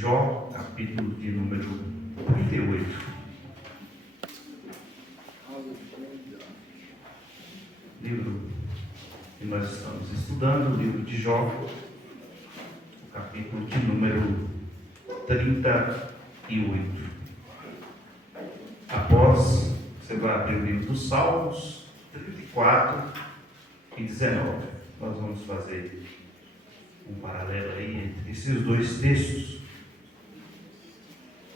Jó, capítulo de número 38. Livro que nós estamos estudando, o livro de Jó, o capítulo de número 38. Após, você vai abrir o livro dos Salmos 34 e 19. Nós vamos fazer um paralelo aí entre esses dois textos.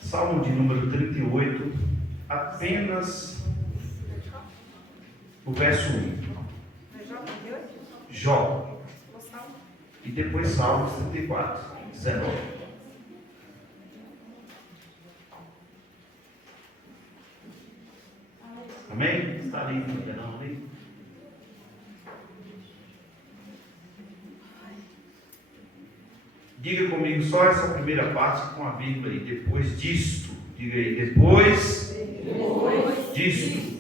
Salmo de número 38, apenas o verso 1. Jó. E depois Salmos 34, 19. Amém? Está ali no telão ali? Diga comigo só essa primeira parte com a vírgula aí. Depois disto. Diga aí. Depois disto.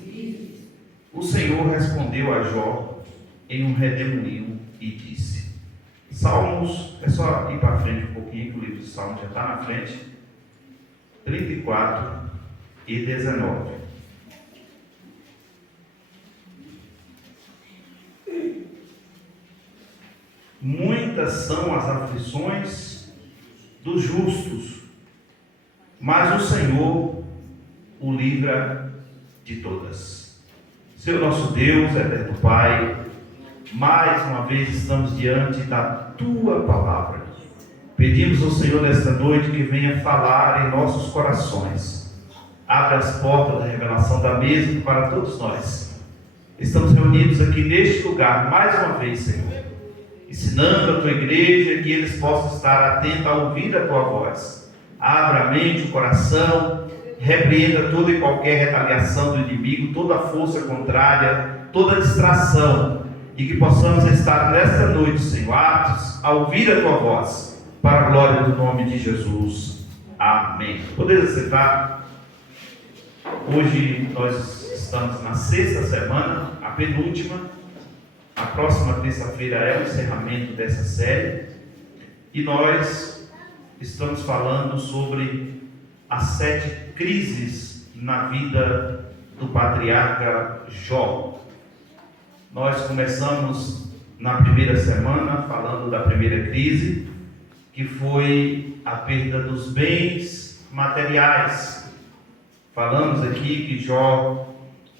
O Senhor respondeu a Jó em um redemoinho e disse. Salmos, é só ir para frente um pouquinho, que o livro de Salmos já está na frente. 34 e 19. Muitas são as aflições dos justos, mas o Senhor o livra de todas. Senhor nosso Deus, eterno Pai, mais uma vez estamos diante da Tua Palavra. Pedimos ao Senhor nesta noite que venha falar em nossos corações. Abre as portas da revelação da mesma para todos nós. Estamos reunidos aqui neste lugar, mais uma vez, Senhor, ensinando a Tua igreja, que eles possam estar atentos a ouvir a Tua voz. Abra a mente, o coração, repreenda toda e qualquer retaliação do inimigo, toda força contrária, toda distração, e que possamos estar nesta noite, Senhor, aptos a ouvir a Tua voz, para a glória do nome de Jesus. Amém. Podemos aceitar? Hoje nós estamos na sexta semana, a penúltima. A próxima terça-feira é o encerramento dessa série e nós estamos falando sobre as 7 crises na vida do patriarca Jó. Nós começamos na primeira semana falando da primeira crise, que foi a perda dos bens materiais. Falamos aqui que Jó,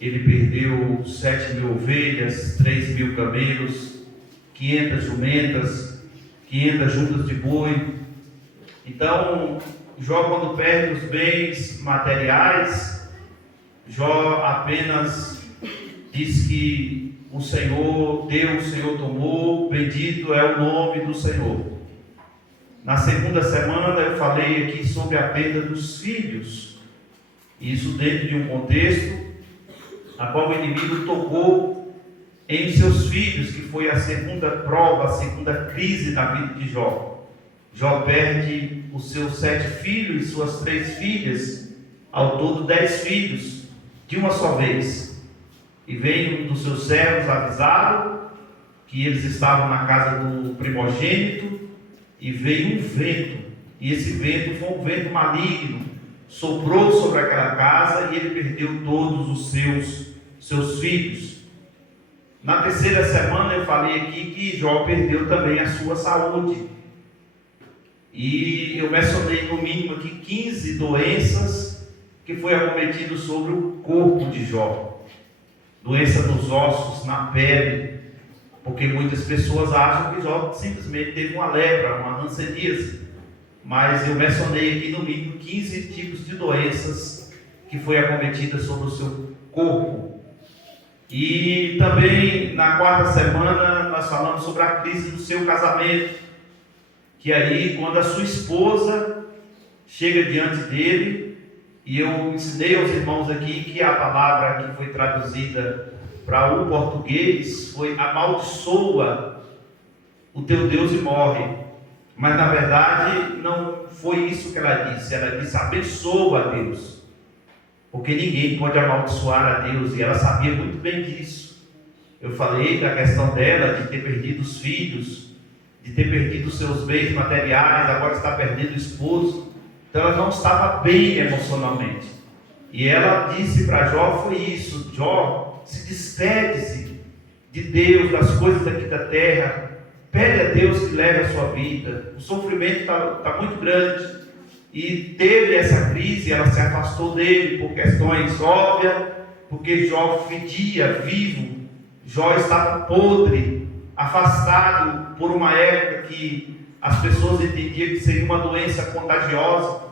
ele perdeu 7.000 ovelhas, 3.000 camelos, 500 jumentas, 500 juntas de boi. Então, Jó, quando perde os bens materiais, Jó apenas diz que o Senhor deu, o Senhor tomou, bendito é o nome do Senhor. Na segunda semana eu falei aqui sobre a perda dos filhos, isso dentro de um contexto a qual o inimigo tocou em seus filhos, que foi a segunda prova, a segunda crise na vida de Jó. Jó perde os seus 7 filhos e suas 3 filhas, ao todo 10 filhos, de uma só vez. E veio um dos seus servos avisá-lo que eles estavam na casa do primogênito, e veio um vento, e esse vento foi um vento maligno, soprou sobre aquela casa e ele perdeu todos os seus filhos. Na terceira semana eu falei aqui que Jó perdeu também a sua saúde. E eu mencionei no mínimo aqui 15 doenças que foi acometido sobre o corpo de Jó. Doença nos ossos, na pele, porque muitas pessoas acham que Jó simplesmente teve uma lepra, uma hanseníase. Mas eu mencionei aqui no mínimo 15 tipos de doenças que foi acometida sobre o seu corpo. E também na quarta semana nós falamos sobre a crise do seu casamento, que aí quando a sua esposa chega diante dele, e eu ensinei aos irmãos aqui que a palavra que foi traduzida para o português foi amaldiçoa o teu Deus e morre. Mas na verdade não foi isso que ela disse abençoa a Deus, porque ninguém pode amaldiçoar a Deus, e ela sabia muito bem disso. Eu falei da questão dela de ter perdido os filhos, de ter perdido os seus bens materiais, agora está perdendo o esposo. Então ela não estava bem emocionalmente. E ela disse para Jó, foi isso: Jó, se despede-se de Deus, das coisas daqui da terra. Pede a Deus que leve a sua vida. O sofrimento está muito grande. E teve essa crise, ela se afastou dele por questões óbvias, porque Jó fedia vivo. Jó estava podre, afastado por uma época que as pessoas entendiam que seria uma doença contagiosa.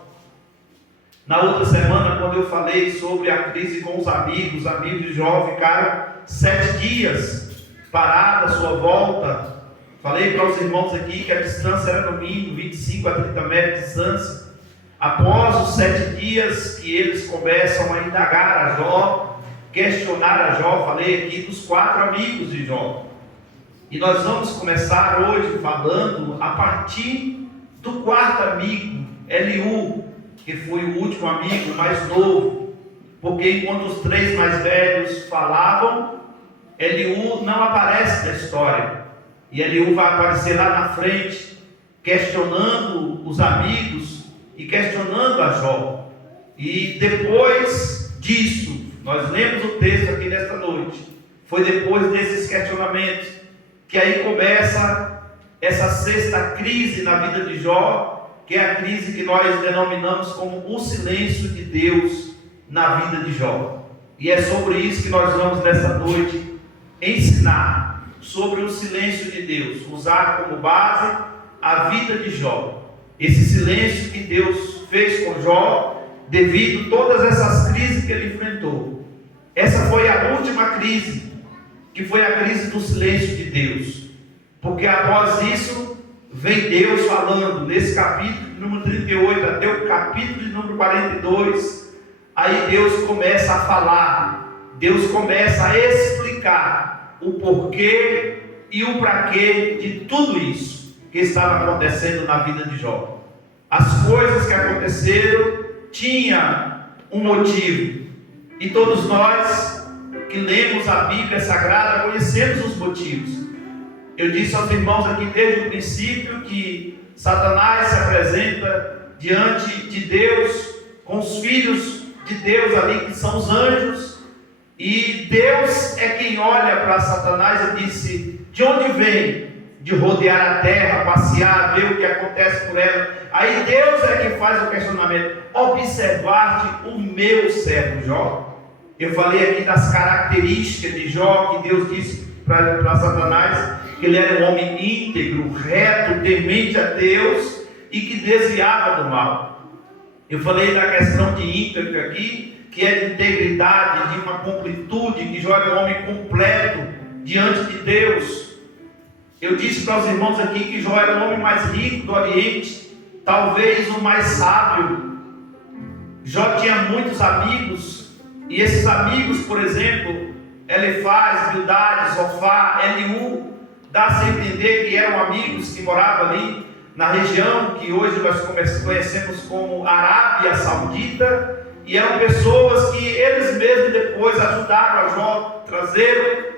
Na outra semana, quando eu falei sobre a crise com os amigos de Jó ficaram 7 dias parados à sua volta. Falei para os irmãos aqui que a distância era no mínimo 25 a 30 metros de distância. Após os 7 dias que eles começam a indagar a Jó, questionar a Jó, falei aqui dos 4 amigos de Jó. E nós vamos começar hoje falando a partir do 4º amigo, Eliú, que foi o último amigo, mais novo. Porque enquanto os 3 mais velhos falavam, Eliú não aparece na história. E Eliú vai aparecer lá na frente, questionando os amigos e questionando a Jó. E depois disso, nós lemos o texto aqui nesta noite. Foi depois desses questionamentos que aí começa essa 6ª crise na vida de Jó, que é a crise que nós denominamos como o silêncio de Deus na vida de Jó. E é sobre isso que nós vamos nessa noite ensinar, sobre o silêncio de Deus, usar como base a vida de Jó. Esse silêncio que Deus fez com Jó, devido a todas essas crises que ele enfrentou. Essa foi a última crise, que foi a crise do silêncio de Deus. Porque após isso, vem Deus falando, nesse capítulo de número 38 até o capítulo de número 42, aí Deus começa a falar, Deus começa a explicar o porquê e o para quê de tudo isso que estava acontecendo na vida de Jó. As coisas que aconteceram tinham um motivo, e todos nós que lemos a Bíblia Sagrada conhecemos os motivos. Eu disse aos irmãos aqui desde o princípio que Satanás se apresenta diante de Deus com os filhos de Deus ali, que são os anjos, e Deus é quem olha para Satanás e disse: de onde vem? De rodear a terra, passear, ver o que acontece por ela. Aí Deus é quem faz o questionamento: observar-te o meu servo Jó. Eu falei aqui das características de Jó, que Deus disse para Satanás, que ele era um homem íntegro, reto, temente a Deus e que desviava do mal. Eu falei da questão de íntegro aqui, que é de integridade, de uma completude, que Jó era um homem completo diante de Deus. Eu disse para os irmãos aqui que Jó era o homem mais rico do Oriente, talvez o mais sábio. Jó tinha muitos amigos, e esses amigos, por exemplo, Elifaz, Bildade, Zofar, Eliú, dá-se a entender que eram amigos que moravam ali na região que hoje nós conhecemos como Arábia Saudita, e eram pessoas que eles mesmos depois ajudaram a Jó,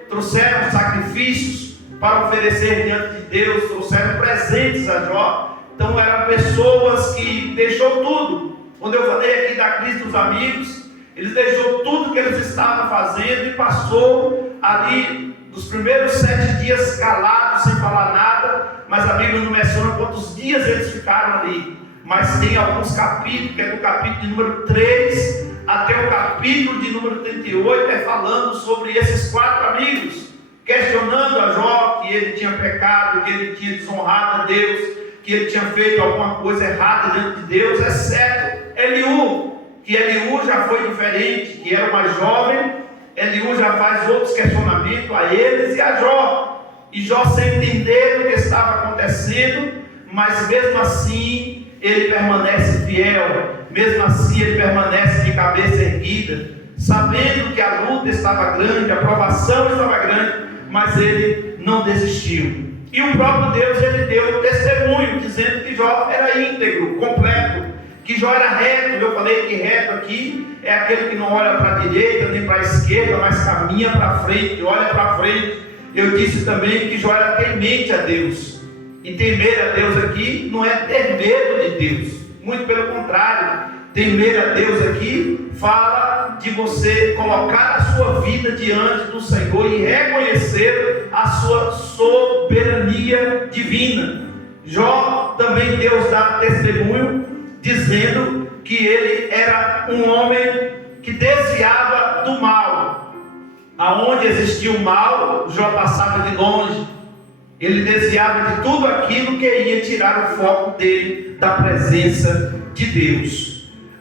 trouxeram sacrifícios para oferecer diante de Deus, trouxeram presentes a Jó. Então eram pessoas que deixou tudo. Quando eu falei aqui da crise dos amigos, eles deixou tudo que eles estavam fazendo e passou ali os primeiros 7 dias calados, sem falar nada, mas a Bíblia não menciona quantos dias eles ficaram ali. Mas tem alguns capítulos, que é do capítulo de número 3 até o capítulo de número 38, é falando sobre esses 4 amigos, questionando a Jó, que ele tinha pecado, que ele tinha desonrado a Deus, que ele tinha feito alguma coisa errada diante de Deus, exceto Eliú, que Eliú já foi diferente, que era mais jovem. Eliú já faz outros questionamentos a eles e a Jó, e Jó sem entender o que estava acontecendo, mas mesmo assim ele permanece fiel, mesmo assim ele permanece de cabeça erguida, sabendo que a luta estava grande, a provação estava grande, mas ele não desistiu. E o próprio Deus, ele deu testemunho, dizendo que Jó era íntegro, completo, que Jó era reto. Eu falei que reto aqui é aquele que não olha para a direita nem para a esquerda, mas caminha para frente, olha para frente. Eu disse também que Jó era temente a Deus. E temer a Deus aqui não é ter medo de Deus. muito pelo contrário. Temer a Deus aqui fala de você colocar a sua vida diante do Senhor e reconhecer a sua soberania divina. Jó também, Deus dá testemunho dizendo que ele era um homem que desviava do mal. Aonde existia o mal, Jó passava de longe. Ele desviava de tudo aquilo que ia tirar o foco dele da presença de Deus.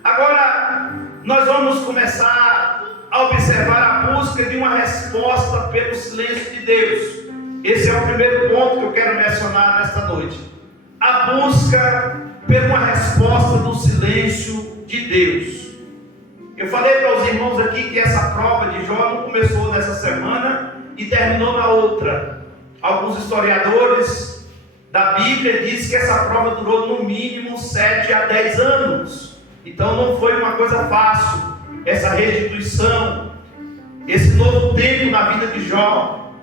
Agora, nós vamos começar a observar a busca de uma resposta pelo silêncio de Deus. Esse é o primeiro ponto que eu quero mencionar nesta noite. A busca por uma resposta do silêncio de Deus. Eu falei para os irmãos aqui que essa prova de Jó não começou nessa semana e terminou na outra. Alguns historiadores da Bíblia dizem que essa prova durou no mínimo 7 a 10 anos. Então não foi uma coisa fácil, essa restituição, esse novo tempo na vida de Jó.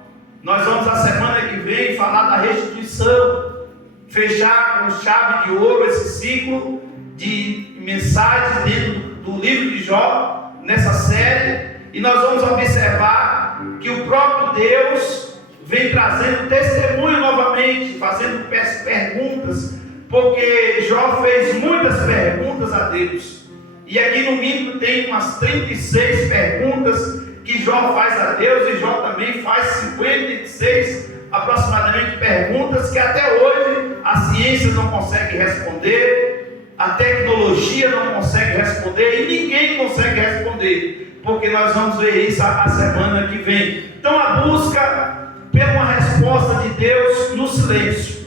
Nós vamos a semana que vem falar da restituição, fechar com chave de ouro esse ciclo de mensagens dentro do livro de Jó, nessa série, e nós vamos observar que o próprio Deus vem trazendo testemunho novamente, fazendo perguntas, porque Jó fez muitas perguntas a Deus. E aqui no mínimo tem umas 36 perguntas que Jó faz a Deus, e Jó também faz 56 aproximadamente perguntas que até hoje a ciência não consegue responder, a tecnologia não consegue responder e ninguém consegue responder, porque nós vamos ver isso a semana que vem. Então a busca por uma resposta de Deus no silêncio.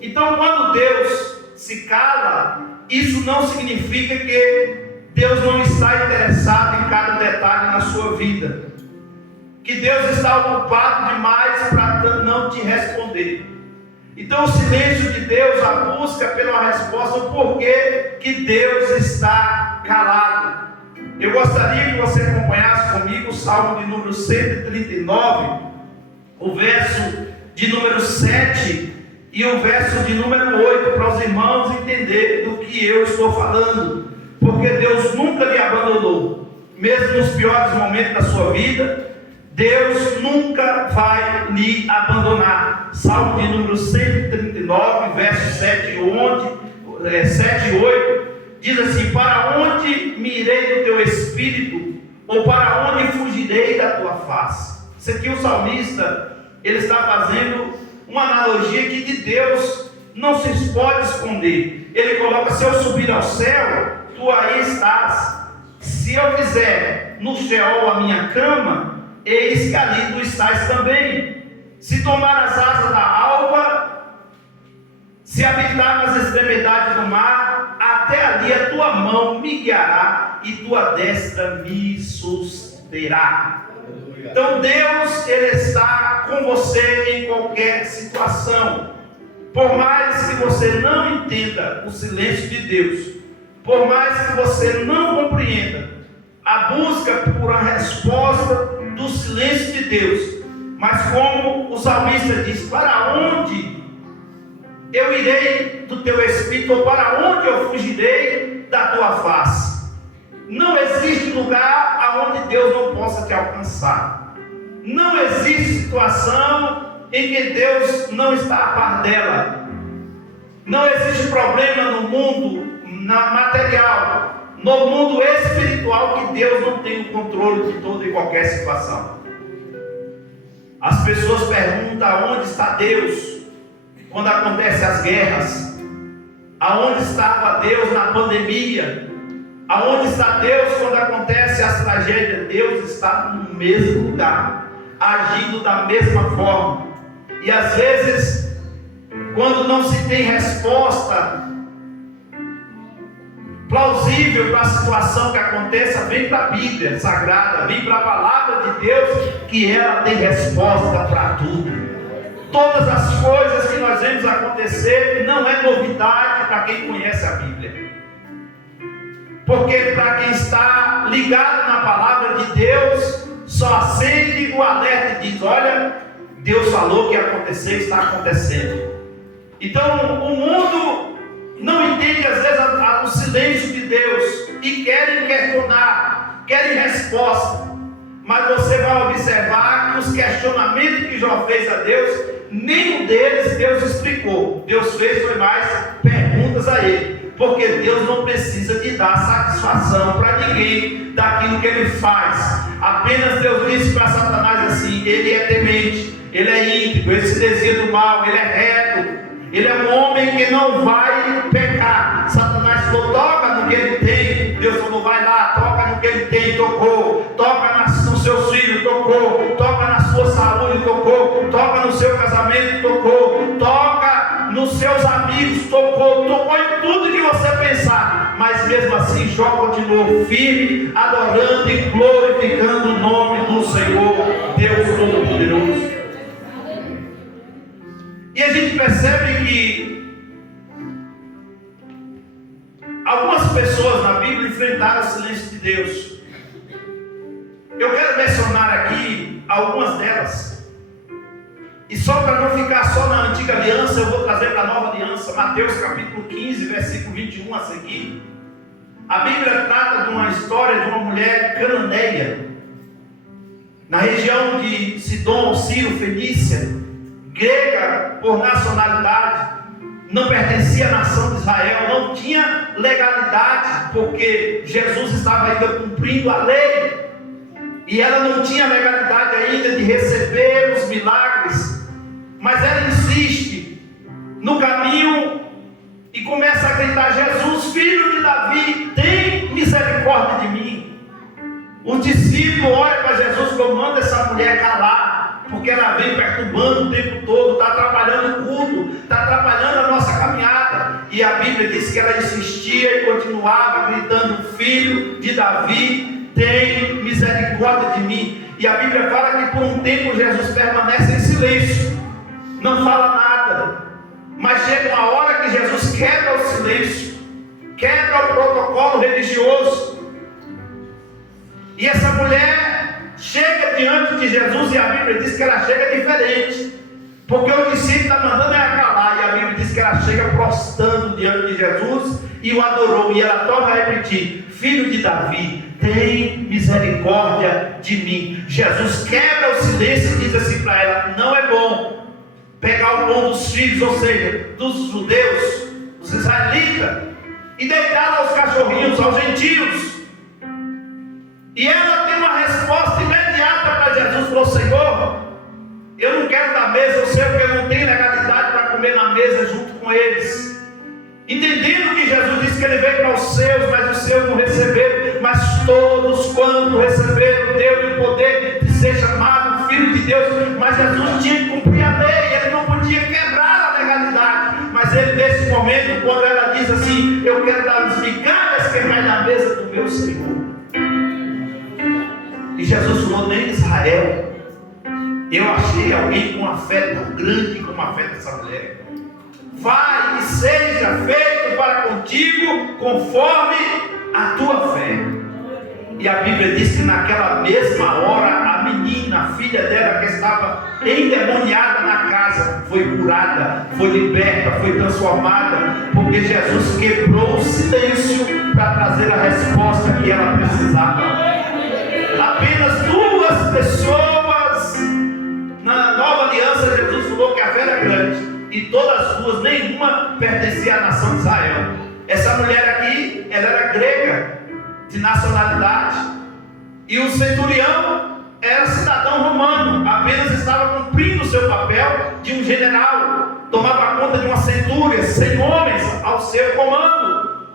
Então, quando Deus se cala, isso não significa que Deus não está interessado em cada detalhe na sua vida, que Deus está ocupado demais para não te responder. Então, o silêncio de Deus, a busca pela resposta, o porquê que Deus está calado. Eu gostaria que você acompanhasse comigo o Salmo de número 139, o verso de número 7 e o verso de número 8, para os irmãos entenderem do que eu estou falando, porque Deus nunca lhe abandonou, mesmo nos piores momentos da sua vida. Deus nunca vai lhe abandonar. Salmo de número 139, versos 7 e 8, diz assim: para onde me irei do teu espírito, ou para onde fugirei da tua face? Isso aqui o salmista, ele está fazendo uma analogia que de Deus não se pode esconder. Ele coloca: se eu subir ao céu, tu aí estás. Se eu fizer no Sheol a minha cama, eis que ali tu estás também. Se tomar as asas da alva, se habitar nas extremidades do mar, até ali a tua mão me guiará e tua destra me susterá. Então Deus, Ele está com você em qualquer situação. Por mais que você não entenda o silêncio de Deus, por mais que você não compreenda a busca por a resposta do silêncio de Deus, mas como o salmista diz: para onde eu irei do teu espírito, ou para onde eu fugirei da tua face? Não existe lugar aonde Deus não possa te alcançar. Não existe situação em que Deus não está a par dela. Não existe problema no mundo material, no mundo espiritual, que Deus não tem o controle de toda e qualquer situação. As pessoas perguntam: aonde está Deus quando acontecem as guerras? Aonde estava Deus na pandemia? Aonde está Deus quando acontecem as tragédias? Deus está no mesmo lugar, agindo da mesma forma. E às vezes, quando não se tem resposta plausível para a situação que aconteça, vem para a Bíblia Sagrada, vem para a palavra de Deus, que ela tem resposta para tudo. Todas as coisas que nós vemos acontecer não é novidade para quem conhece a Bíblia, porque para quem está ligado na palavra de Deus, só acende o alerta e diz: olha, Deus falou que ia acontecer, está acontecendo. Então o mundo não entende às vezes o querem questionar, querem resposta. Mas você vai observar que os questionamentos que Jó fez a Deus, nenhum deles Deus explicou. Deus fez foi mais perguntas a ele. Porque Deus não precisa de dar satisfação para ninguém daquilo que ele faz. Apenas Deus disse para Satanás assim: ele é temente, ele é íntegro, ele se desvia do mal, ele é reto, ele é um homem que não vai pecar. Satanás falou: toca no que ele tem. Deus falou: vai lá, toca no que ele tem, tocou. Toca nos seus filhos, tocou. Toca na sua saúde, tocou. Toca no seu casamento, tocou. Toca nos seus amigos, tocou em tudo que você pensar. Mas mesmo assim Jó continuou firme, adorando e glorificando o nome do Senhor Deus Todo-Poderoso. E a gente percebe que algumas pessoas na Bíblia enfrentaram o silêncio de Deus. Eu quero mencionar aqui algumas delas. E só para não ficar só na antiga aliança, eu vou trazer para a nova aliança. Mateus capítulo 15, versículo 21 a seguir. A Bíblia trata de uma história de uma mulher cananeia, na região de Sidom, Ciro, Fenícia, grega por nacionalidade, não pertencia à nação de Israel, não tinha legalidade, porque Jesus estava ainda cumprindo a lei, e ela não tinha legalidade ainda de receber os milagres. Mas ela insiste no caminho e começa a gritar: Jesus, filho de Davi, tem misericórdia de mim. O discípulo olha para Jesus e falou: manda essa mulher calar, porque ela vem perturbando o tempo todo, está atrapalhando o culto, está atrapalhando a nossa caminhada. E a Bíblia diz que ela insistia e continuava gritando: filho de Davi, tem misericórdia de mim. E a Bíblia fala que por um tempo Jesus permanece em silêncio, não fala nada. Mas chega uma hora que Jesus quebra o silêncio, quebra o protocolo religioso. E essa mulher chega diante de Jesus, e a Bíblia diz que ela chega diferente, porque o discípulo está mandando ela calar, e a Bíblia diz que ela chega prostrando diante de Jesus e o adorou. E ela torna a repetir: filho de Davi, tem misericórdia de mim. Jesus quebra o silêncio e diz assim para ela: não é bom pegar o pão dos filhos, ou seja, dos judeus, dos israelitas, e deitar aos cachorrinhos, aos gentios. E ela tem uma resposta imediata para Jesus: falou: Senhor, eu não quero da mesa, eu sei que eu não tenho legalidade para comer na mesa junto com eles. Entendendo que Jesus disse que ele veio para os seus, mas os seus não receberam. Mas todos quanto receberam, deu-lhe o poder de ser chamado filho de Deus. Mas Jesus tinha que cumprir a lei, ele não podia quebrar a legalidade. Mas ele, nesse momento, quando ela diz assim: eu quero dar as migalhas que vai na mesa do meu Senhor. E Jesus falou: nem em Israel eu achei alguém com uma fé tão grande como a fé dessa mulher. Vai e seja feito para contigo conforme a tua fé. E a Bíblia diz que naquela mesma hora a menina, a filha dela, que estava endemoniada na casa, foi curada, foi liberta, foi transformada, porque Jesus quebrou o silêncio para trazer a resposta que ela precisava. Apenas duas pessoas na nova aliança, Jesus falou que a fé era grande, e todas as duas, nenhuma pertencia à nação de Israel. Essa mulher aqui, ela era grega, de nacionalidade, e o centurião era cidadão romano, apenas estava cumprindo o seu papel de um general, tomava conta de uma centúria, 100 homens ao seu comando.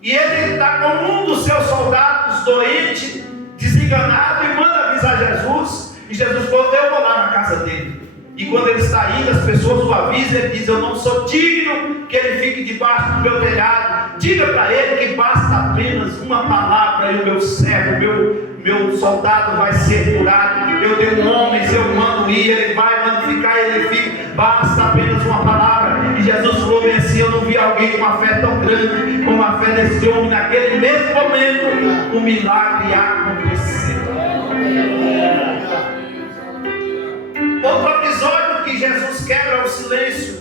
E ele está com um dos seus soldados doente, desenganado, e manda avisar Jesus. E Jesus falou: eu vou lá na casa dele. E quando ele está indo, as pessoas o avisam. Ele diz: eu não sou digno que ele fique debaixo do meu telhado. Diga para ele que basta apenas uma palavra e o meu servo, meu soldado vai ser curado. Eu tenho homens, eu mando ir, ele vai, mando ficar, ele fica. Basta apenas uma palavra. E Jesus falou bem assim: eu não vi alguém com uma fé tão grande como a fé desse homem. Naquele mesmo momento, o milagre aconteceu. Outro episódio que Jesus quebra o silêncio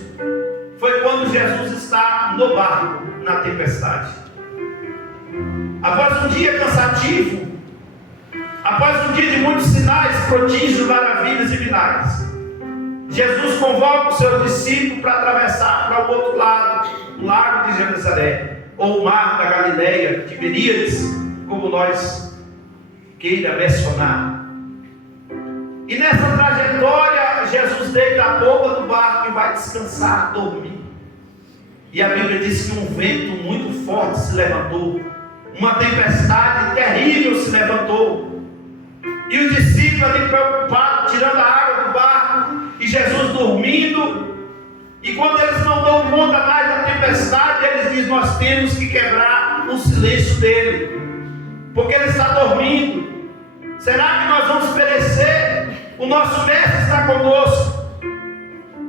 foi quando Jesus está no barco, na tempestade. após um dia cansativo, após um dia de muitos sinais, prodígios, maravilhas e milagres, Jesus convoca os seus discípulos para atravessar para o outro lado, o lago de Genezaré, ou o mar da Galileia, Tiberíades, como nós queira mencionar. E nessa trajetória, Jesus deita a polpa do barco e vai descansar, dormir. E a Bíblia diz que um vento muito forte se levantou, uma tempestade terrível se levantou, e os discípulos ali preocupados, tirando a água do barco, e Jesus dormindo. E quando eles não dão conta mais da tempestade, eles dizem: nós temos que quebrar o silêncio dele, porque ele está dormindo. Será que nós vamos perecer? O nosso mestre está conosco.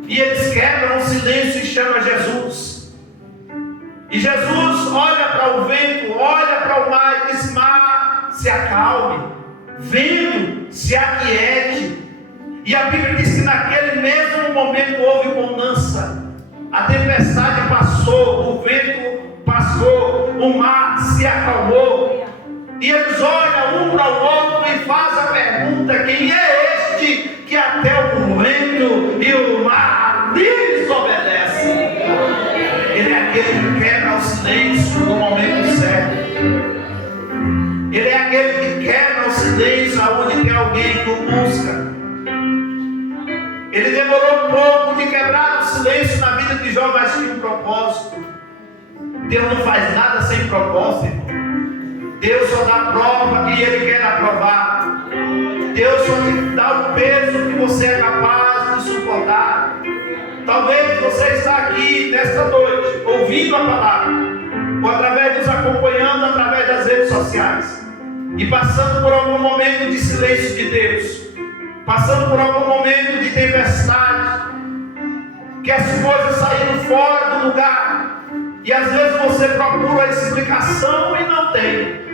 E eles quebram o silêncio e chamam Jesus. E Jesus olha para o vento, olha para o mar e diz: mar, se acalme, vento, se aquiete. E a Bíblia diz que naquele mesmo momento houve bonança. A tempestade passou, o vento passou, o mar se acalmou. E eles olham um para o outro e fazem a pergunta: quem é este que até o vento e o mar lhes obedecem? Ele é aquele que quebra o silêncio no momento certo. Ele é aquele que quebra o silêncio aonde tem alguém que o busca. Ele demorou um pouco de quebrar o silêncio na vida de Jó, mas tinha um propósito. Deus não faz nada sem propósito. Deus só dá prova que Ele quer aprovar. Deus só te dá o peso que você é capaz de suportar. Talvez você está aqui nesta noite, ouvindo a palavra, ou através nos acompanhando através das redes sociais, e passando por algum momento de silêncio de Deus, passando por algum momento de tempestade, que as coisas saíram fora do lugar, e às vezes você procura a explicação e não tem.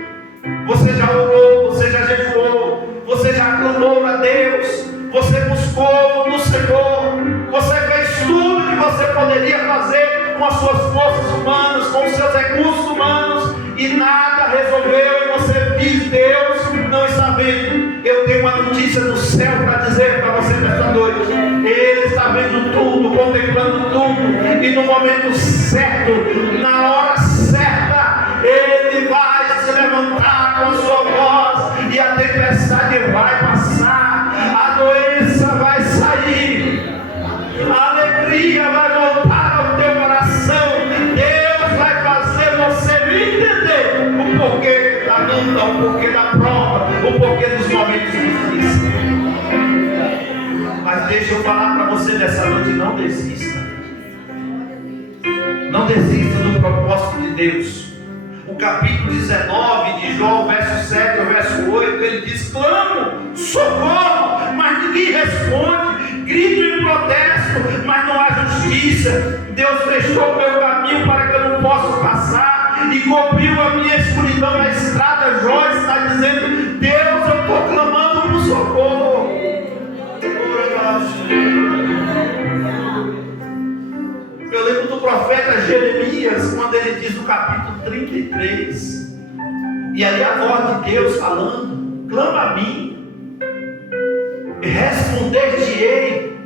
Você já orou, você já jejuou, você já clamou a Deus, você buscou no Senhor, você fez tudo que você poderia fazer com as suas forças humanas, com os seus recursos humanos, e nada resolveu. E você diz: Deus não está vendo. Eu tenho uma notícia do céu para dizer para você nesta noite: Ele está vendo tudo, contemplando tudo, e no momento certo, na hora certa, Ele vai se levantar com a sua voz, e a tempestade vai passar, a doença vai sair, a alegria vai voltar ao teu coração. Deus vai fazer você entender o porquê da luta, o porquê da prova, o porquê dos momentos difíceis. Mas deixa eu falar para você nessa noite: não desista. Não desista do propósito de Deus. O capítulo 19 de Jó, verso 7 ao verso 8, ele diz: clamo, socorro, mas ninguém responde, grito em protesto, mas não há justiça. Deus fechou o meu caminho para que eu não possa passar, e cobriu a minha escuridão na estrada. Jó está dizendo: Deus, eu estou clamando por socorro. Eu lembro do profeta Jeremias, quando ele diz no capítulo 33, e ali a voz de Deus falando: clama a mim, e responder-te-ei,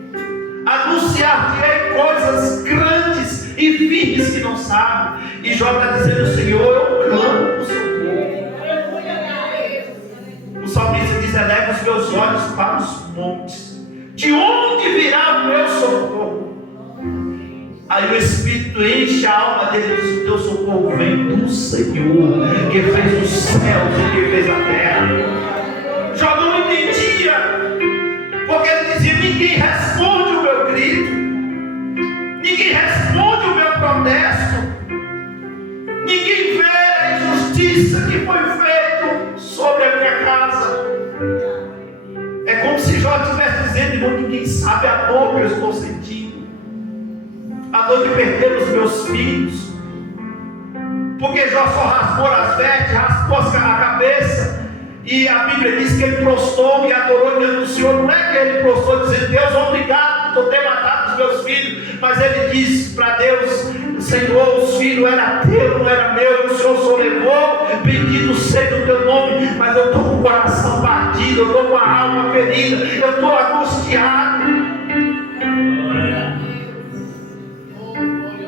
anunciar-te-ei coisas grandes e firmes que não sabe. E Jó está dizendo: Senhor, eu clamo por socorro. O salmista diz: eleva os meus olhos para os montes, de onde virá o meu socorro? Aí o Espírito enche a alma dele e diz: o teu socorro vem do Senhor, que fez os céus e que fez a terra. Jó não entendia, porque ele dizia: ninguém responde o meu grito, ninguém responde o meu protesto, ninguém vê a injustiça que foi feita sobre a minha casa. É como se Jó estivesse dizendo: irmão, ninguém sabe a dor que eu estou sentindo, a dor de perder os meus filhos, porque Jó só raspou as vestes, raspou a cabeça, e a Bíblia diz que ele prostrou e adorou diante do Senhor. Não é que ele prostrou dizendo: Deus, obrigado por ter matado os meus filhos, mas ele disse para Deus: Senhor, os filhos eram teus, não era meu, o Senhor só levou, bendito sei do teu nome, mas eu estou com o coração partido, eu estou com a alma ferida, eu estou angustiado.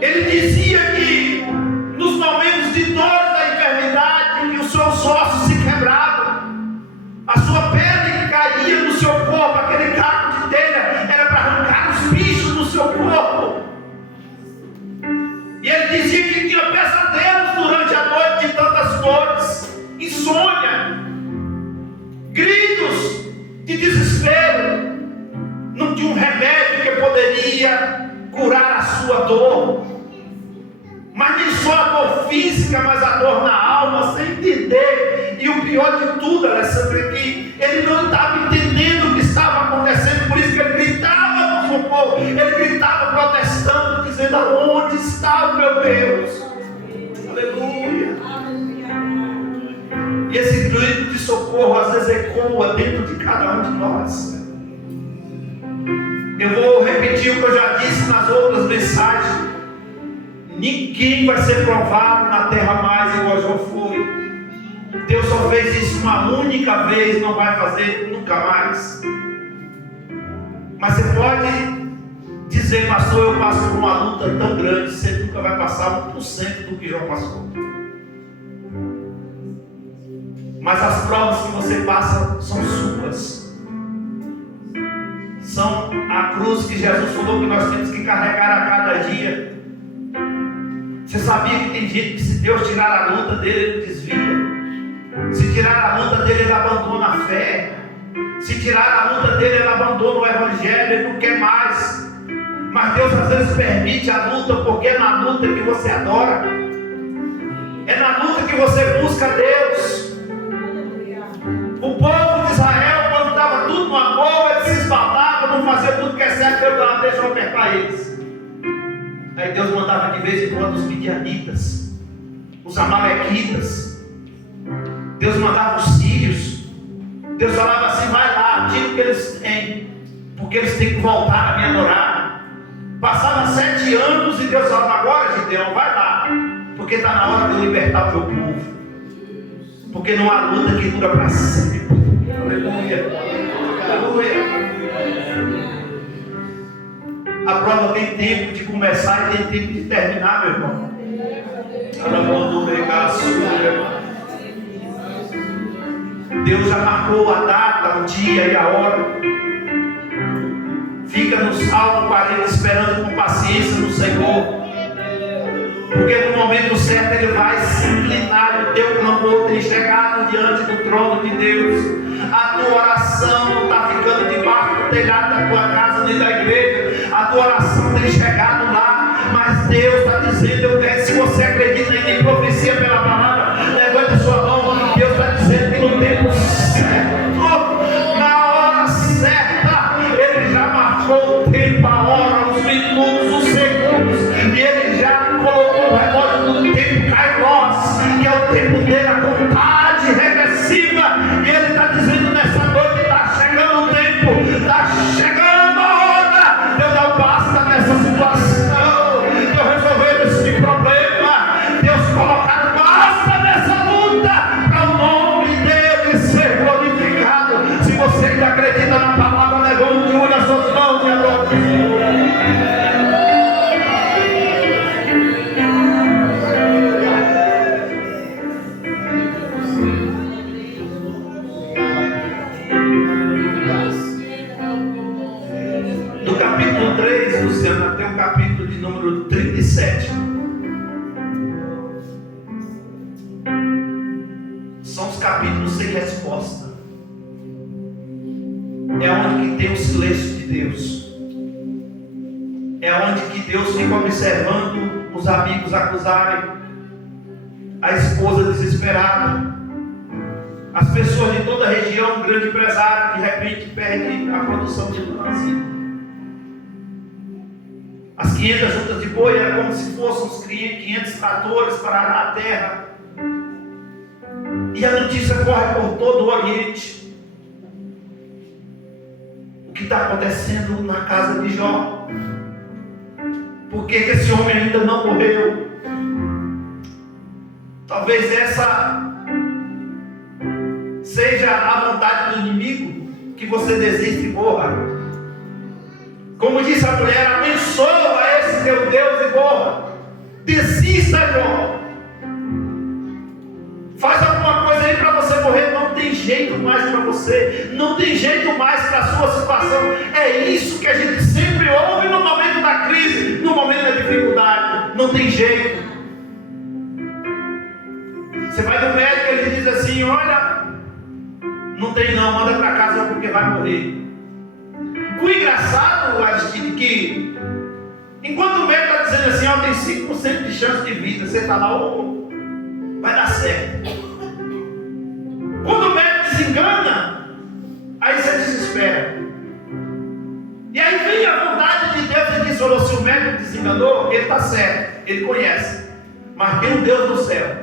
Ele dizia que nos momentos de dor da enfermidade, que os seus ossos se quebravam, a sua pele caía no seu corpo, aquele caco de telha era para arrancar os bichos do seu corpo. E ele dizia que tinha pesadelos durante a noite de tantas dores, insônia, gritos de desespero. Não tinha um remédio que poderia curar a sua dor, mas nem só a dor física, mas a dor na alma, sem entender. E o pior de tudo, Alessandro, é que ele não estava entendendo o que estava acontecendo, por isso que ele gritava por socorro, ele gritava protestando, dizendo: aonde está o meu Deus? Aleluia. E esse grito de socorro às vezes ecoa dentro de cada um de nós. Eu vou repetir o que eu já disse nas outras mensagens. Ninguém vai ser provado na terra mais igual João foi. Deus só fez isso uma única vez, não vai fazer nunca mais. Mas você pode dizer: pastor, eu passo por uma luta tão grande. Você nunca vai passar 1% do que João passou. Mas as provas que você passa são suas. São a cruz que Jesus falou que nós temos que carregar a cada dia. Você sabia que tem gente que, se Deus tirar a luta dele, ele desvia? Se tirar a luta dele, ele abandona a fé. Se tirar a luta dele, ele abandona o evangelho, ele não quer mais. Mas Deus às vezes permite a luta, porque é na luta que você adora. É na luta que você busca Deus. O povo de Israel, quando estava tudo numa boa, eles se esbaldava, não fazia tudo que é certo, Deus não deixa eu apertar eles. Aí Deus mandava de vez em quando os midianitas, os amalequitas. Deus mandava os sírios. Deus falava assim: vai lá, tira o que eles têm, porque eles têm que voltar a me adorar. Passavam 7 anos e Deus falava: agora, Gideão, vai lá, porque está na hora de eu libertar o meu povo. Porque não há luta que dura para sempre. Aleluia. Aleluia. A prova tem tempo de começar e tem tempo de terminar, meu irmão. Deus já marcou a data, o dia e a hora. Fica no Salmo 40 esperando com paciência no Senhor. Porque no momento certo Ele vai se inclinar, o teu clamor tem chegado diante do trono de Deus. A tua oração não está ficando debaixo do telhado da tua casa nem da igreja. A tua oração tem chegado lá, mas Deus está dizendo: se você acredita em profecia pela palavra, levante a sua mão. Deus está dizendo que no tempo certo, na hora certa, Ele já marcou o tempo, a hora, os minutos, os segundos, e Ele já colocou o relógio do tempo Kairos, que é o tempo dele, a contagem regressiva. E Ele está dizendo nessa noite: está chegando o tempo, está chegando a hora de eu dar um basta nessa situação, de eu resolver esse problema, Deus colocar basta nessa luta, para o nome dele ser glorificado. Se você ainda acredita na palavra, levante uma das suas mãos e adore o Senhor. Até o capítulo de número 37 são os capítulos sem resposta. É onde que tem o silêncio de Deus. É onde que Deus fica observando os amigos acusarem, a esposa desesperada, as pessoas de toda a região, um grande empresário de repente perde a produção de lance. As 500 juntas de boi era como se fossem os 500 tratores para arar a terra. E a notícia corre por todo o Oriente. O que está acontecendo na casa de Jó? Por que esse homem ainda não morreu? Talvez essa seja a vontade do inimigo que você desista e morra. Como disse a mulher, abençoa esse teu Deus e morra. Desista, Jó. Faz alguma coisa aí para você morrer. Não tem jeito mais para você. Não tem jeito mais para a sua situação. É isso que a gente sempre ouve no momento da crise, no momento da dificuldade. Não tem jeito. Você vai no médico e ele diz assim: olha, não tem não, manda para casa porque vai morrer. O engraçado, Aristide, que enquanto o médico está dizendo assim, ó, tem 5% de chance de vida, você está lá, oh, vai dar certo. Quando o médico desengana, aí você desespera. E aí vem a vontade de Deus e diz: olha, se o médico desenganou, ele está certo, ele conhece. Mas tem um Deus do céu,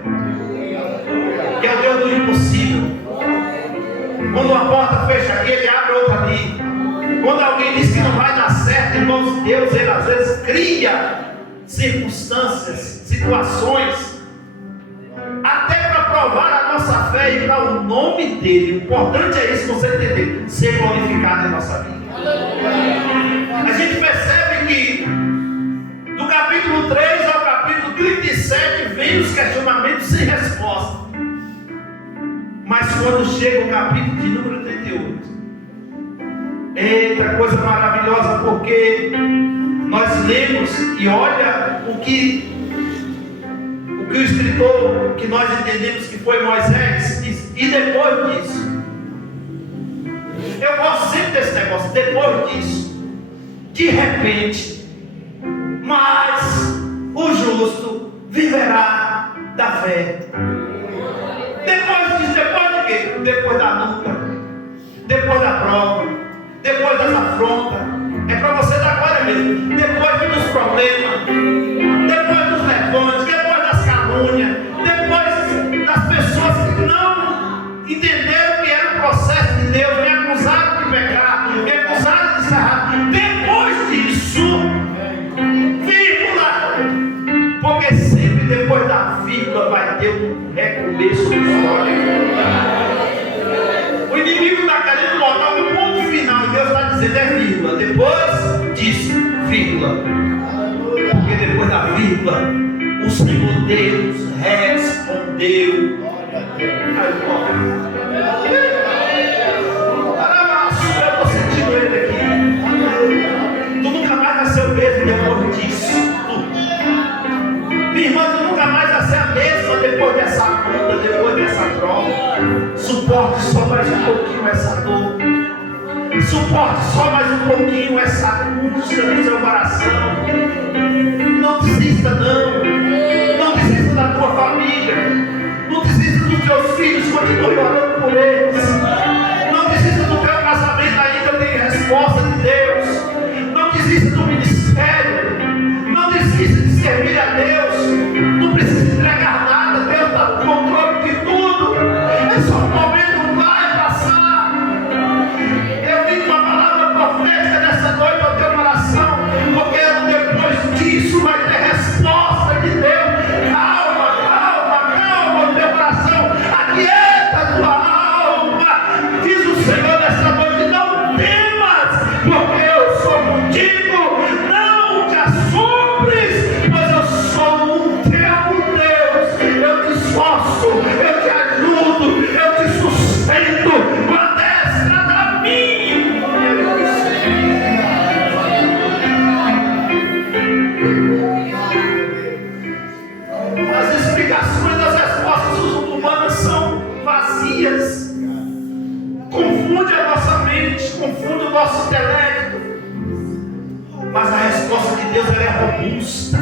que é o Deus do impossível. Quando uma porta fecha aqui, ele abre outra ali. Quando alguém diz que não vai dar certo, irmãos, Deus, ele às vezes cria circunstâncias, situações, até para provar a nossa fé e para o nome dele. O importante é isso, você entender, ser glorificado em nossa vida. A gente percebe que do capítulo 3 ao capítulo 37 vem os questionamentos sem resposta. Mas quando chega o capítulo de número 38, eita, coisa maravilhosa, porque nós lemos e olha o que o escritor, que nós entendemos que foi Moisés, diz, e depois disso, eu gosto sempre desse negócio, depois disso, de repente, mas o justo viverá da fé. Depois disso, depois de quê? Depois da luta, depois da prova, depois das afrontas, é para você dar glória mesmo. Depois dos problemas, depois dos levantes, depois das calúnias, depois das pessoas que não entenderam que era o processo de Deus, me acusaram de pecar, me acusaram de ser errado. Depois disso, vírgula, porque sempre depois da vírgula vai ter um recomeço de história. O inimigo está querendo botar um ponto final e Deus está dizendo é vírgula. Depois disso, vírgula. Porque depois da vírgula, o Senhor Deus respondeu. Eu estou sentindo ele aqui. Tu nunca mais vai ser o mesmo depois disso. Minha irmã, tu nunca mais vai ser a mesma depois dessa luta, depois dessa prova. Suporte só mais um pouquinho essa dor. Suporte só mais um pouquinho essa angústia no seu coração. Não desista não. Não desista da tua família. Não desista dos teus filhos, continue orando por eles. Não desista do teu casamento, ainda tem resposta de Deus. Não desista do ministério. Não desista de servir a Deus. Não precisa entregar nada. Deus está no controle de tudo. É só um momento, vai passar. Eu digo uma palavra profética nessa noite ao teu coração, porque depois disso vai ter resposta de Deus. Calma, calma, calma o teu coração. Aquieta a tua alma. Diz o Senhor nessa noite: não temas, porque eu sou contigo. Não te assombres, pois eu sou o teu Deus. Eu te esforço, eu te ajudo, eu te sustento com a destra da minha. As explicações das respostas humanas são vazias. Confunde a nossa mente, confunde o nosso intelecto. Mas a resposta de Deus, ela é robusta,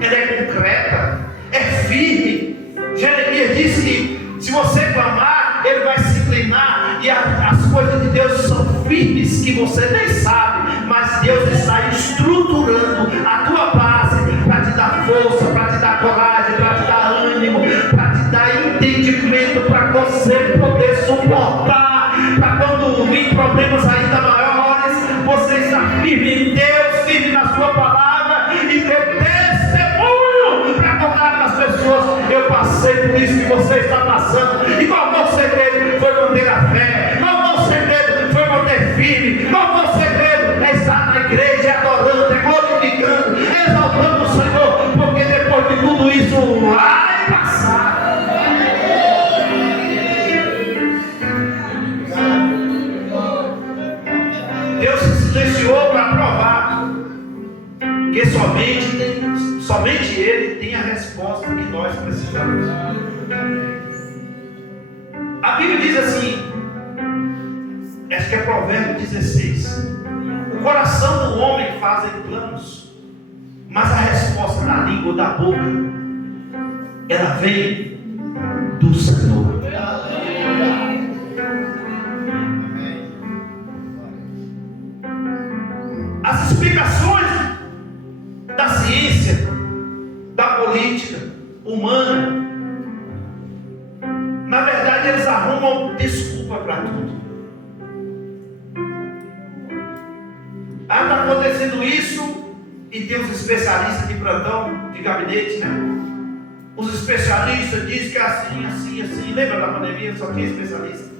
ela é concreta, é firme. Jeremias disse que se você clamar, ele vai se inclinar, e as coisas de Deus são firmes que você nem sabe, mas Deus está estruturando a tua base para te dar força, para te dar coragem, para te dar ânimo, para te dar entendimento, para você poder suportar, para quando vir problemas ainda maiores, você está firme em Deus, firme na sua palavra e ter testemunho para contar para as pessoas: eu passei por isso que você está passando. E qual foi o segredo? Foi manter a Somente Ele tem a resposta que nós precisamos. A Bíblia diz assim, acho que é Provérbios 16: o coração do homem faz planos, mas a resposta da língua ou da boca, ela vem do Senhor. As explicações da ciência, da política humana, na verdade eles arrumam desculpa para tudo. Está acontecendo isso, e tem os especialistas de plantão, de gabinete, né? Os especialistas dizem que é assim, assim, assim. Lembra da pandemia? Só tinha especialista.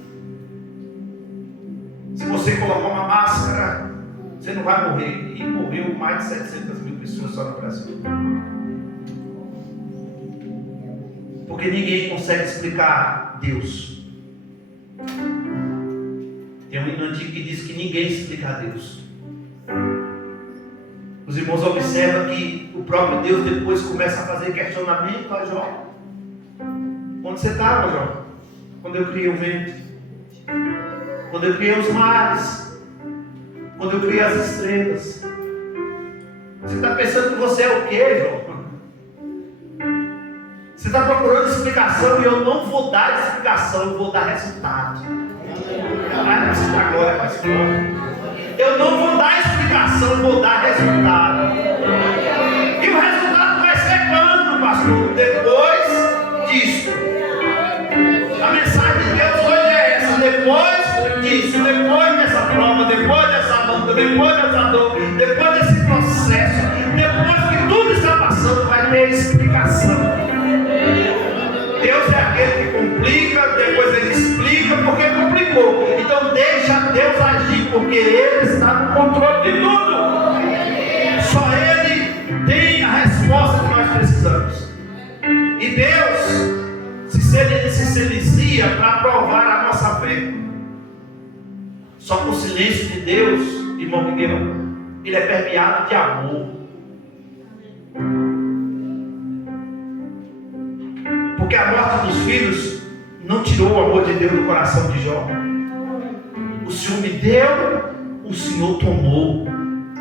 Se você colocar uma máscara, você não vai morrer. E morreu mais de 700 mil pessoas só no Brasil. Porque ninguém consegue explicar Deus. Tem um hino antigo que diz que ninguém explica a Deus. Os irmãos observam que o próprio Deus depois começa a fazer questionamento a Jó. Onde você estava, Jó? Quando eu criei o vento? Quando eu criei os mares? Quando eu criei as estrelas? Você está pensando que você é o quê, Jó? Você está procurando explicação, e eu não vou dar explicação, eu vou dar resultado. Agora é mais forte. Eu não vou dar explicação, vou dar resultado. E o resultado vai ser quando, pastor? Depois disso. A mensagem de Deus hoje é essa: depois disso, depois dessa prova, depois dessa luta, depois dessa dor, depois desse processo, depois que tudo está passando, vai ter explicação. Deus é aquele que complica, depois ele explica porque complicou. Então deixa Deus agir, porque Ele está no controle de tudo. Só Ele tem a resposta que nós precisamos. E Deus se silencia para provar a nossa fé. Só que o silêncio de Deus, irmão Miguel, ele é permeado de amor. Porque a morte dos filhos não tirou o amor de Deus do coração de Jó. O Senhor me deu, o Senhor tomou.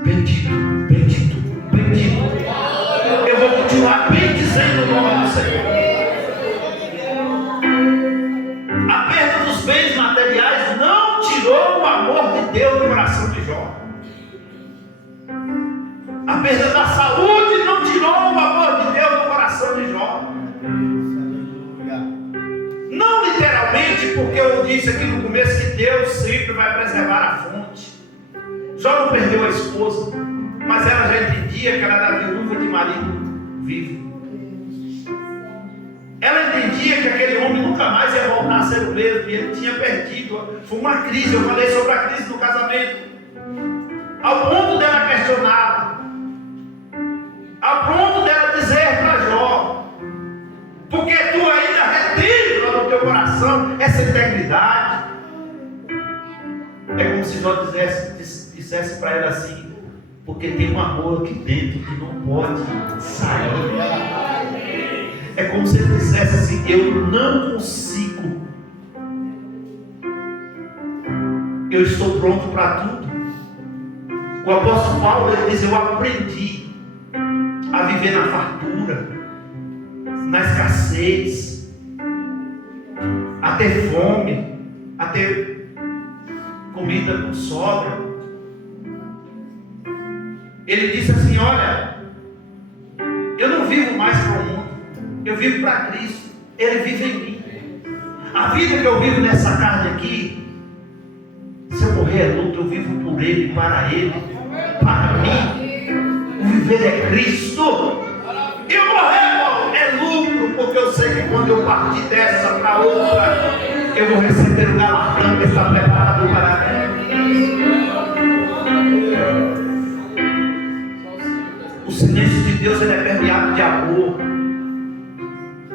Bendito, bendito, bendito. Eu vou continuar bendizendo o nome do Senhor. A perda dos bens materiais não tirou o amor de Deus do coração de Jó. A perda da saúde não tirou o amor de Deus do coração de Jó. Não literalmente, porque eu disse aqui no começo que Deus sempre vai preservar a fonte. Jó não perdeu a esposa, mas ela já entendia que ela era viúva de marido vivo. Ela entendia que aquele homem nunca mais ia voltar a ser o mesmo, e ele tinha perdido. Foi uma crise, eu falei sobre a crise do casamento, ao ponto dela questionar, ao ponto dela dizer para Jó: porque tu ainda retens no teu coração essa integridade. É como se Jó dissesse para ela assim: porque tem um amor aqui dentro que não pode sair. É como se ele dissesse assim: eu não consigo, eu estou pronto para tudo. O apóstolo Paulo, ele diz: eu aprendi a viver na fartura, na escassez, a ter fome, a ter comida com sobra. Ele disse assim: olha, eu não vivo mais para o mundo, eu vivo para Cristo, Ele vive em mim. A vida que eu vivo nessa carne aqui, se eu morrer é luto, eu vivo por Ele, para Ele, para mim. O viver é Cristo. E o morrer é lucro, porque eu sei que quando eu partir dessa para outra, eu vou receber o galardão que está preparado para mim. O silêncio de Deus, ele é permeado de amor.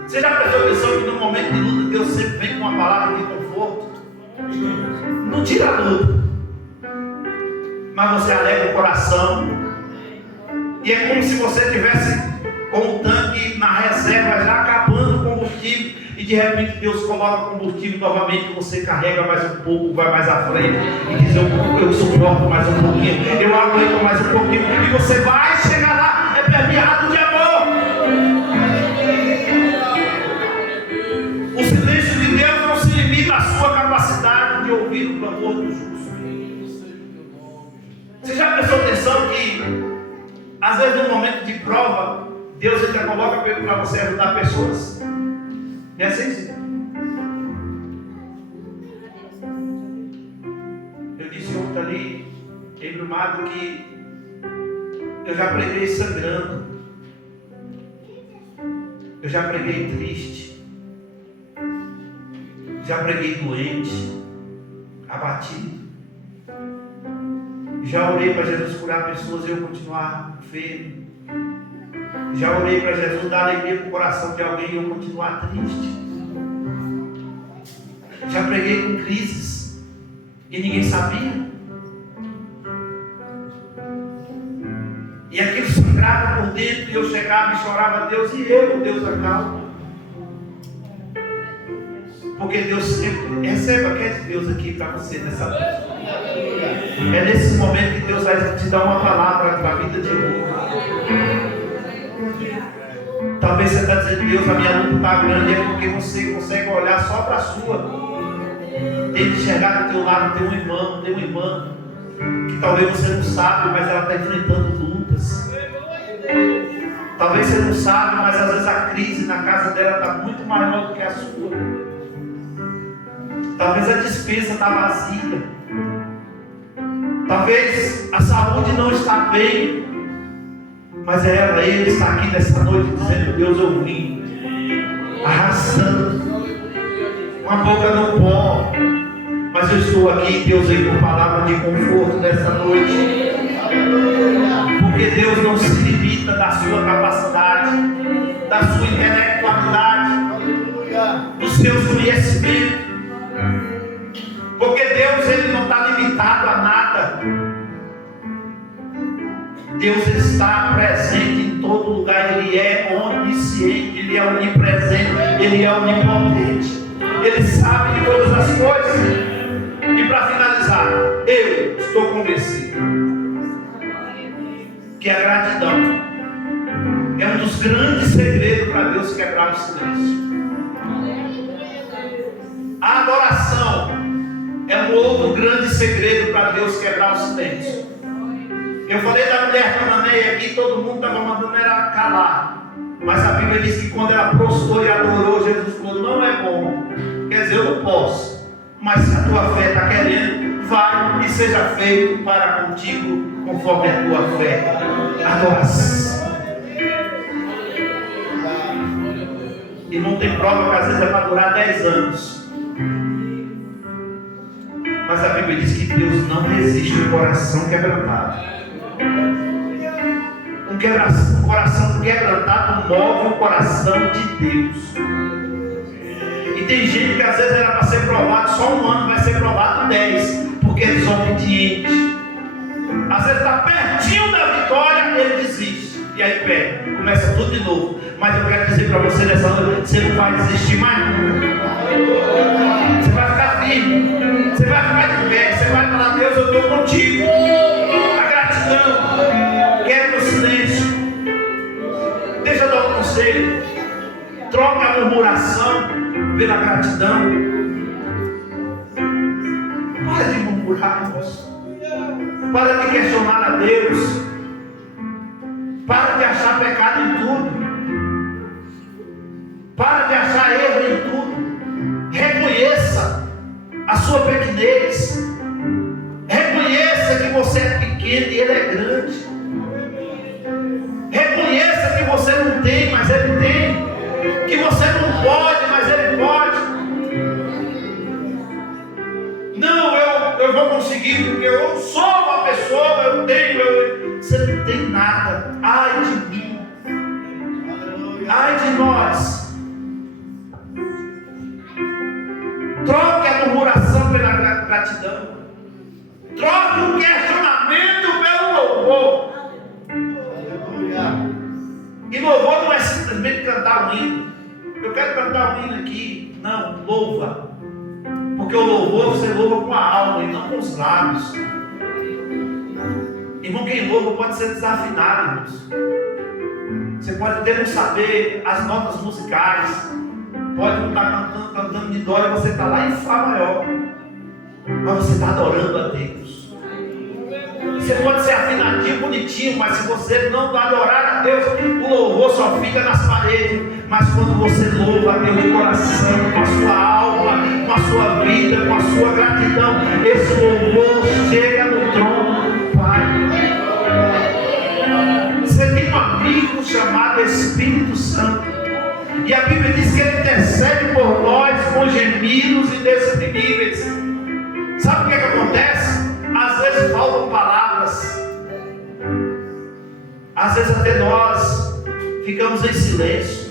Você já prestou atenção que no momento de luta Deus sempre vem com uma palavra de conforto? Não tira a luta, mas você alegra o coração. E é como se você tivesse com o tanque na reserva, já acabando o combustível, e de repente Deus coloca combustível novamente, você carrega mais um pouco, vai mais à frente, e diz, eu suporto mais um pouquinho, eu aguento mais um pouquinho, e você vai chegar lá, é permeado de amor. O silêncio de Deus não se limita à sua capacidade de ouvir o clamor do justo. Você já prestou atenção que, às vezes, no momento de prova, Deus ainda coloca para você ajudar pessoas? É assim, sim. Eu disse ontem ali, em Brumado, que eu já preguei sangrando, eu já preguei triste, já preguei doente, abatido. Já orei para Jesus curar pessoas e eu continuar enfermo. Já orei para Jesus dar alegria para o coração de alguém e eu continuar triste. Já preguei com crises e ninguém sabia. E aquilo sangrava por dentro e eu chegava e chorava a Deus e eu, Deus acalma. Porque Deus sempre receba, quer Deus aqui para você nessa noite. É nesse momento que Deus vai te dar uma palavra para a vida de hoje. Talvez você está dizendo, Deus, a minha luta está grande, é porque você consegue olhar só para a sua. Tem que enxergar do teu lado, tem um irmão, tem uma irmã, que talvez você não sabe, mas ela está enfrentando lutas. Talvez você não sabe, mas às vezes a crise na casa dela está muito maior do que a sua. Talvez a despesa está vazia. Talvez a saúde não está bem. Mas ele está aqui nessa noite dizendo, Deus, eu vim arrastando uma boca no pó, mas eu estou aqui, Deus, aí com palavra de conforto nessa noite, porque Deus não se limita da sua capacidade, da sua intelectualidade, dos seus conhecimentos, porque Deus, ele não está limitado a nada. Deus está presente em todo lugar, Ele é onisciente, Ele é onipresente, Ele é onipotente, Ele sabe de todas as coisas. E para finalizar, eu estou convencido que a gratidão é um dos grandes segredos para Deus quebrar o silêncio. A adoração é um outro grande segredo para Deus quebrar o silêncio. Eu falei da mulher cananeia aqui, todo mundo estava mandando ela calar. Mas a Bíblia diz que quando ela prostrou e adorou, Jesus falou, não é bom. Quer dizer, eu não posso. Mas se a tua fé está querendo, vai e seja feito para contigo, conforme a tua fé. Adoração. E não tem prova que às vezes é para durar 10 anos. Mas a Bíblia diz que Deus não resiste um coração quebrantado. Um coração quebrantado move o coração de Deus. E tem gente que às vezes era para ser provado só um ano, vai ser provado 10, porque é desobediente. Às vezes está pertinho da vitória, ele desiste. E aí perde, começa tudo de novo. Mas eu quero dizer para você nessa noite, você não vai desistir mais nunca. Você vai ficar firme, você vai ficar de pé, você vai falar, Deus, eu estou contigo. A gratidão quebra o silêncio. Deixa eu dar um conselho. Troque a murmuração pela gratidão. Para de murmurar, irmãos. Para de questionar a Deus. Para de achar pecado em tudo. Para de achar erro em tudo. Reconheça a sua pequenez. Reconheça que você é pequeno e Ele é grande. Reconheça que você não tem, mas Ele tem. Que você não pode, mas Ele pode. Não, eu vou conseguir, porque eu sou uma pessoa, eu tenho. Você não tem nada. Ai de mim. Ai de nós. Troque a murmuração pela gratidão. Troque o questionamento pelo louvor. E louvor não louva, porque o louvor você louva com a alma e não com os lábios. Irmão, quem louva pode ser desafinado, irmãos. Você pode até não saber as notas musicais, pode não estar cantando de dó e você está lá em Fá maior, mas você está adorando a Deus. Você pode ser afinadinho, bonitinho, mas se você não adorar a Deus, o louvor só fica nas paredes. Mas quando você louva a Deus de coração, com a sua alma, com a sua vida, com a sua gratidão, esse louvor chega no trono do Pai. Você tem um amigo chamado Espírito Santo, e a Bíblia diz que ele intercede por nós com gemidos inexprimíveis. Sabe o que acontece? Às vezes faltam palavras, às vezes até nós ficamos em silêncio.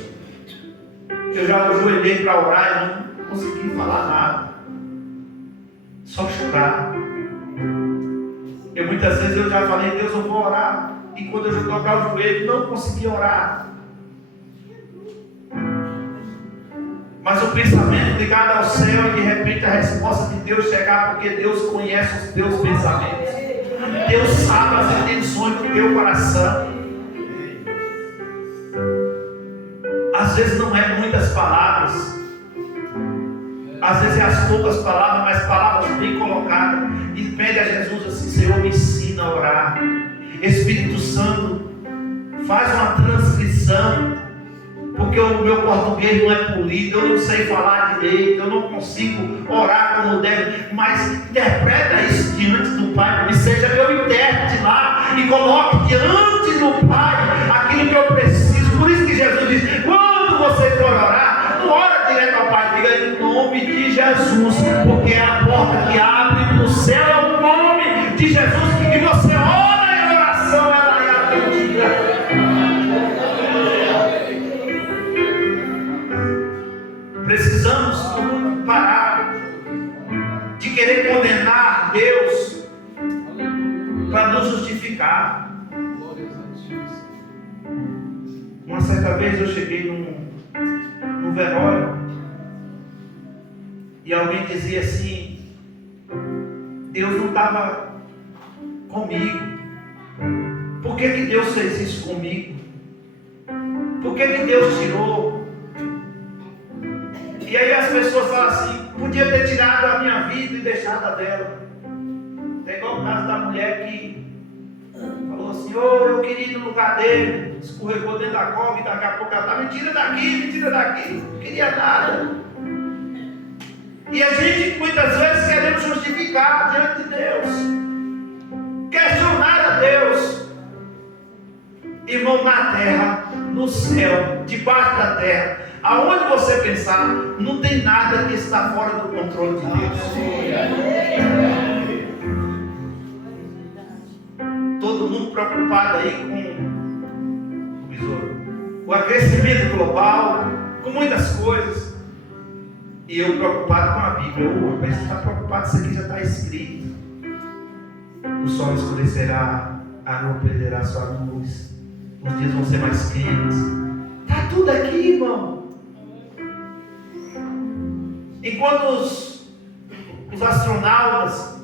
Eu já ajoelhei para orar e não consegui falar nada, só chorar. E muitas vezes eu já falei, Deus, eu vou orar, e quando eu já tocar o joelho, não consegui orar. Mas o pensamento ligado ao céu, e de repente a resposta de Deus chegar, porque Deus conhece os teus pensamentos, Deus sabe as intenções do teu coração. Às vezes não é muitas palavras, às vezes é as poucas palavras, mas palavras bem colocadas. E pede a Jesus assim: Senhor, me ensina a orar. Espírito Santo, faz uma transcrição, porque o meu português não é polido, eu não sei falar direito, eu não consigo orar como deve, mas interpreta isso diante do Pai, me seja meu intérprete lá, e coloque diante do Pai aquilo que eu preciso. Por isso que Jesus diz: quando você for orar, não ora direto ao Pai, diga em nome de Jesus, porque é a porta que abre no céu, é o nome de Jesus, e você ora em oração, ela é atendida. Precisamos parar de querer condenar Deus para nos justificar. Uma certa vez eu cheguei num velório e alguém dizia assim: Deus não estava comigo. Por que Deus fez isso comigo? Por que Deus tirou? E aí as pessoas falam assim: podia ter tirado a minha vida e deixado a dela. É igual o caso da mulher que falou assim: eu queria ir no lugar dele, escorregou dentro da cova e daqui a pouco ela está: me tira daqui, não queria nada. E a gente muitas vezes queremos justificar diante de Deus, questionar a Deus. Irmão, na terra, no céu, debaixo da terra, aonde você pensar, não tem nada que está fora do controle de Deus. Todo mundo preocupado aí com o aquecimento global, com muitas coisas. E eu preocupado com a Bíblia. Mas você está preocupado, isso aqui já está escrito: o sol escurecerá, a lua perderá sua luz, os dias vão ser mais quentes. Está tudo aqui, irmão. Enquanto os astronautas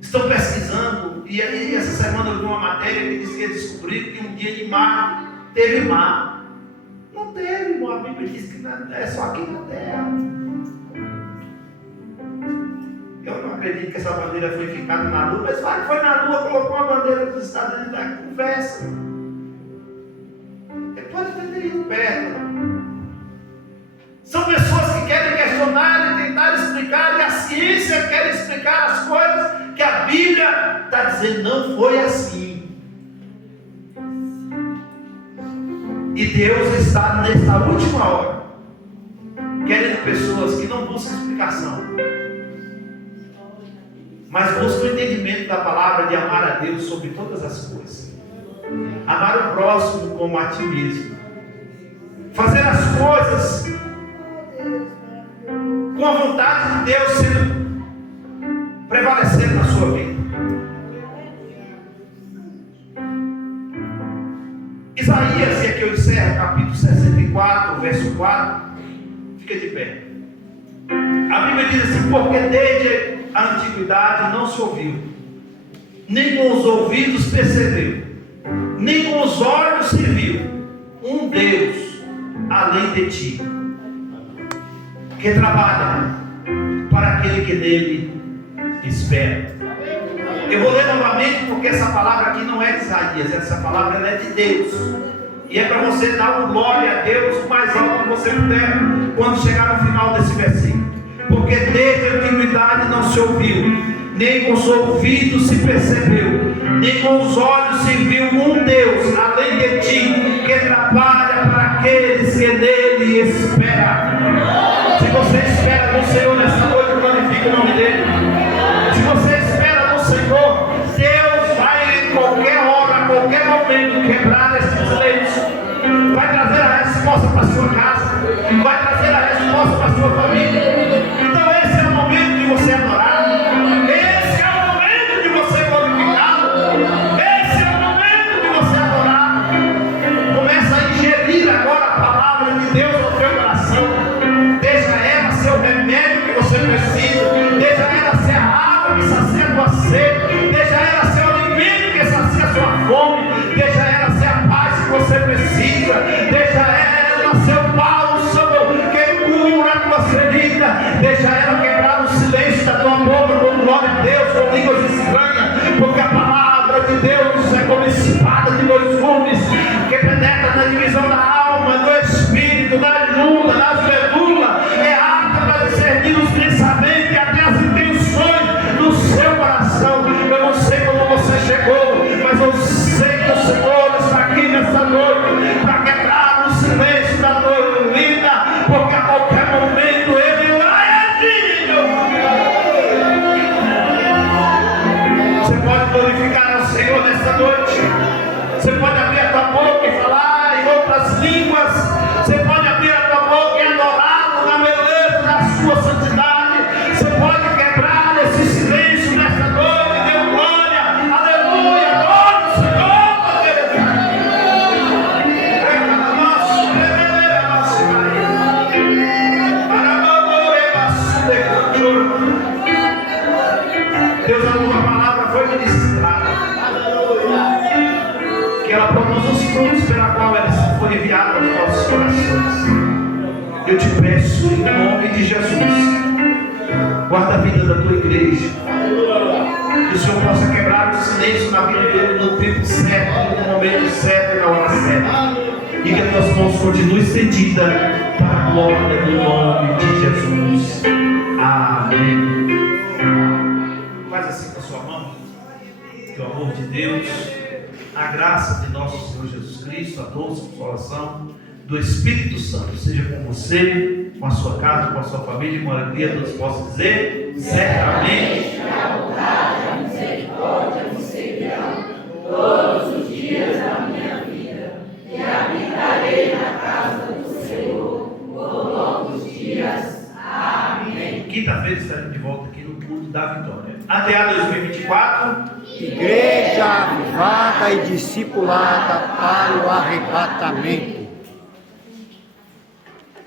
estão pesquisando, e aí essa semana eu vi uma matéria que diz que eles descobriram que um dia de mar teve mar. Não teve, irmão. A Bíblia diz que é só aqui na terra. Eu não acredito que essa bandeira foi ficada na lua, mas vai que foi na lua, colocou a bandeira dos Estados Unidos da conversa. Ele pode ter ido perto. São pessoas que querem questionar e tentar explicar, e a ciência quer explicar as coisas que a Bíblia está dizendo não foi assim. E Deus está nessa última hora querendo pessoas que não buscam explicação, mas buscam o entendimento da palavra de amar a Deus sobre todas as coisas, amar o próximo como a ti mesmo, fazer as coisas com a vontade de Deus sendo prevalecendo na sua vida. Isaías, e aqui eu encerro, capítulo 64, verso 4. Fica de pé. A Bíblia diz assim: porque desde a antiguidade não se ouviu, nem com os ouvidos percebeu, nem com os olhos se viu um Deus além de ti, que trabalha para aquele que nele espera. Eu vou ler novamente, porque essa palavra aqui não é de Isaías, essa palavra ela é de Deus, e é para você dar um glória a Deus o mais alto que você puder quando chegar no final desse versículo. Porque desde a antiguidade não se ouviu, nem com os ouvidos se percebeu, nem com os olhos se viu um Deus além de ti, que trabalha para aqueles que nele esperam. Se você espera no Senhor nessa noite, glorifique o nome dele. Se você espera no Senhor, Deus vai em qualquer hora, a qualquer momento quebrar esse silêncio, vai trazer a resposta para a sua casa, vai trazer a resposta para a sua família. Então esse é o momento de você adorar, esse é o momento de você glorificá-lo, esse é o momento de você adorar. Começa a ingerir agora a palavra de Deus no teu coração. Deixa ela ser o remédio que você precisa, deixa ela ser a água que sacia a tua sede, deixa ela ser o alimento que sacia a sua fome, deixa ela ser a paz que você precisa, deixa ela ser o bálsamo que cura a tua ferida, deixa ela quebrar o silêncio da tua boca com glória a Deus, com línguas estranhas, porque a palavra de Deus é como espada de dois gumes, que penetra na divisão da alma, do espírito, da junta, das medulas, é apta para discernir os pensamentos e até as intenções do seu coração. Eu não sei como você chegou, mas eu sei que o Senhor está aqui nessa noite para quebrar o silêncio da tua vida, porque a qualquer momento Ele vai agir. Você pode glorificar ao Senhor nessa noite. Você pode abrir a tua boca e falar em outras línguas. Você pode abrir a tua boca e adorá-lo na beleza da sua santidade. Você pode quebrar esse silêncio nesta noite. Dê glória, aleluia, glória ao Senhor. Deus, a tua palavra foi ministrada, que ela produz os frutos pela qual ela foi enviada aos nossos corações. Eu te peço em nome de Jesus, guarda a vida da tua igreja, que o Senhor possa quebrar o silêncio na vida dele no tempo certo, no momento certo e na hora certa, e que as tuas mãos continuem estendidas para a glória do nome de Jesus. Amém. Faz assim com a sua mão, que o amor de Deus, a graça de nosso Senhor Jesus Cristo, a doce consolação do Espírito Santo seja com você, com a sua casa, com a sua família, com a alegria, todos possam dizer: certamente a bondade, a misericórdia me seguirão todos os dias da minha vida, e habitarei na casa do Senhor por longos dias. Amém. Quinta-feira estaremos de volta aqui no culto da vitória. Até a 2024. Igreja avivada e discipulada para o arrebatamento.